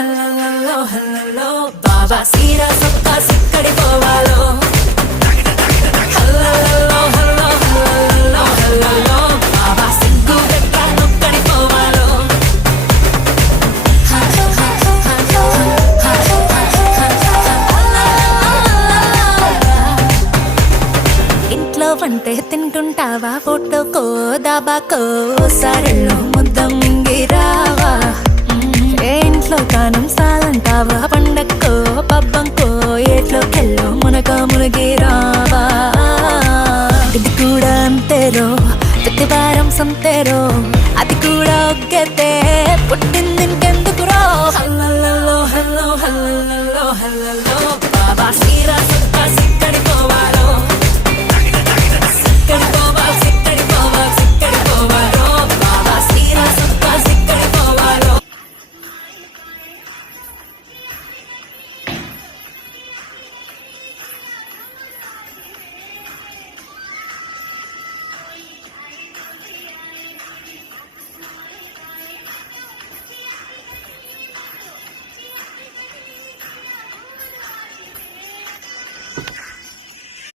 hello hello బాబా సీరా సొక్కా సిక్కడి పోవాలో hello hello hello hello బాబా సిగ్గు పెట్ట నొక్కడి పోవాలో ఇంట్లో వంటే తింటుంటావా ఫోటోకో దాబాకో సరళ్ళు ముద్ద మింగిరావా ఏ ఇంట్లో కానం సాలంటావా పండక్కో పబ్బంకో ఏట్లోకెళ్ళో మునక మునిగిరావా ఇది కూడా అంతేరో ప్రతి వారం సంతేరో